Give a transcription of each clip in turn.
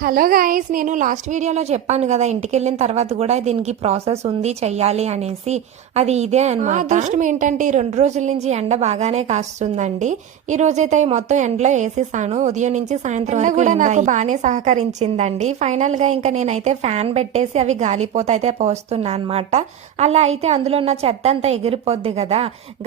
Hello guys నేను last వీడియోలో చెప్పాను కదా ఇంటికి వెళ్ళిన తర్వాత కూడా దీనికి ప్రాసెస్ ఉంది చెయ్యాలి అనేసి. అది ఇదే అనమాట అదృష్టం ఏంటంటే ఈ రెండు రోజుల నుంచి ఎండ బాగానే కాస్తుందండి. ఈ రోజైతే మొత్తం ఎండలో వేసేసాను. ఉదయం నుంచి సాయంత్రం కూడా నాకు బాగానే సహకరించిందండి. ఫైనల్గా ఇంకా నేనైతే ఫ్యాన్ పెట్టేసి అవి గాలిపోత అయితే పోస్తున్నా అనమాట అలా అయితే అందులో ఉన్న చెత్త అంతా ఎగిరిపోద్ది కదా.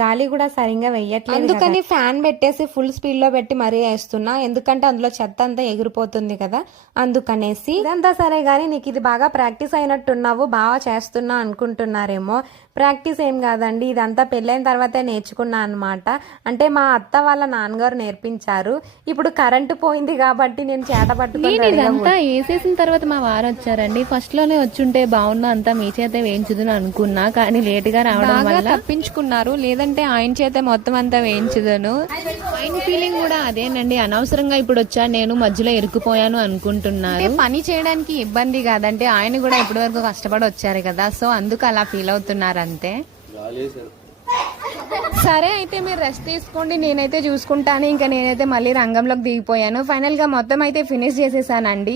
గాలి కూడా సరిగ్గా వెయ్యట్లేదు అందుకని ఫ్యాన్ పెట్టేసి ఫుల్ స్పీడ్లో పెట్టి మరీ వేస్తున్నా. ఎందుకంటే అందులో చెత్త అంతా ఎగిరిపోతుంది కదా. అందుకనేసి ఇదంతా సరే గానీ నీకు ఇది బాగా ప్రాక్టీస్ అయినట్టున్నావు బాగా చేస్తున్నా అనుకుంటున్నారేమో. ప్రాక్టీస్ ఏం కాదండి ఇదంతా పెళ్ళైన తర్వాతే నేర్చుకున్నా అనమాట అంటే మా అత్త వాళ్ళ నాన్నగారు నేర్పించారు. ఇప్పుడు కరెంటు పోయింది కాబట్టి నేను చేత పట్టుకొని ఇదంతా? వేసేసిన తర్వాత మా వారు వచ్చారండి. ఫస్ట్లోనే వచ్చుంటే బాగున్నా అంతా మీ చేత వేయించుదని అనుకున్నా కానీ లేట్గా రావడం వల్ల తప్పించుకున్నారు. లేదంటే ఆయన చేత మొత్తం అంతా వేయించదను. ఆయన ఫీలింగ్ కూడా అదేనండి. అనవసరంగా ఇప్పుడు వచ్చా నేను మధ్యలో ఇరుక్కుపోయాను అనుకుంటున్నారు అంటే పని చేయడానికి ఇబ్బంది కాదంటే ఆయన కూడా ఇప్పటి వరకు కష్టపడి వచ్చారు కదా సో అందుకు అలా ఫీల్ అవుతున్నారు అంతే సరే అయితే మీరు రెస్ట్ తీసుకోండి. నేనైతే చూసుకుంటాను. ఇంకా నేనైతే మళ్ళీ రంగంలోకి దిగిపోయాను. ఫైనల్గా మొత్తం అయితే ఫినిష్ చేసేసానండి.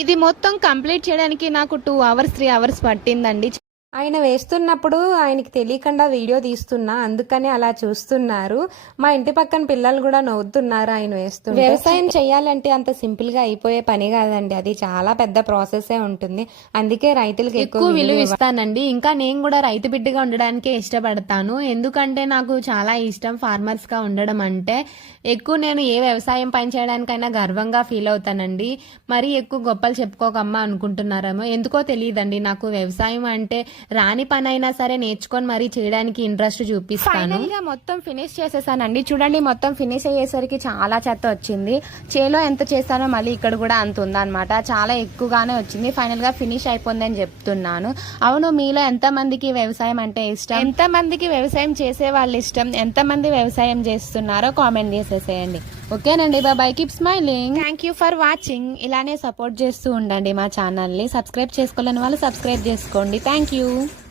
ఇది మొత్తం కంప్లీట్ చేయడానికి నాకు టూ అవర్స్ త్రీ అవర్స్ పట్టిందండి. ఆయన వేస్తున్నప్పుడు ఆయనకి తెలియకుండా వీడియో తీస్తున్నా అందుకని అలా చూస్తున్నారు. మా ఇంటి పక్కన పిల్లలు కూడా నవ్వుతున్నారు ఆయన వేస్తుంటే. వ్యవసాయం చేయాలంటే అంత సింపుల్గా అయిపోయే పని కాదండి. అది చాలా పెద్ద ప్రాసెస్ ఉంటుంది. అందుకే రైతులకు ఎక్కువ విలువ ఇస్తానండి. ఇంకా నేను కూడా రైతు బిడ్డగా ఉండడానికే ఇష్టపడతాను. ఎందుకంటే నాకు చాలా ఇష్టం ఫార్మర్స్గా ఉండడం అంటే. ఎక్కువ నేను ఏ వ్యవసాయం పని చేయడానికైనా గర్వంగా ఫీల్ అవుతానండి. మరీ ఎక్కువ గొప్పలు చెప్పుకోకమ్మా అనుకుంటున్నారేమో. ఎందుకో తెలియదండి. నాకు వ్యవసాయం అంటే రాని పని అయినా సరే నేర్చుకొని మరీ చేయడానికి ఇంట్రెస్ట్ చూపిస్తాను. ఫైనల్గా మొత్తం ఫినిష్ చేసేసానండి. చూడండి మొత్తం ఫినిష్ అయ్యేసరికి చాలా చెత్త వచ్చింది. చేలో ఎంత చేస్తానో మళ్ళీ ఇక్కడ కూడా అంత ఉందన్నమాట. చాలా ఎక్కువగానే వచ్చింది. ఫైనల్గా ఫినిష్ అయిపోయిందని చెప్తున్నాను. అవును మీలో ఎంత మందికి వ్యవసాయం అంటే ఇష్టం? ఎంత మందికి వ్యవసాయం చేసే వాళ్ళ ఇష్టం? ఎంత మంది వ్యవసాయం చేస్తున్నారో కామెంట్ చేసేసేయండి. ఓకేనండి బాబాయ్ keep smiling thank you for watching ఇలానే సపోర్ట్ చేస్తూ ఉండండి మా ఛానల్ని సబ్స్క్రైబ్ చేసుకోలేని వాళ్ళు సబ్స్క్రైబ్ చేసుకోండి. Thank you Obrigado.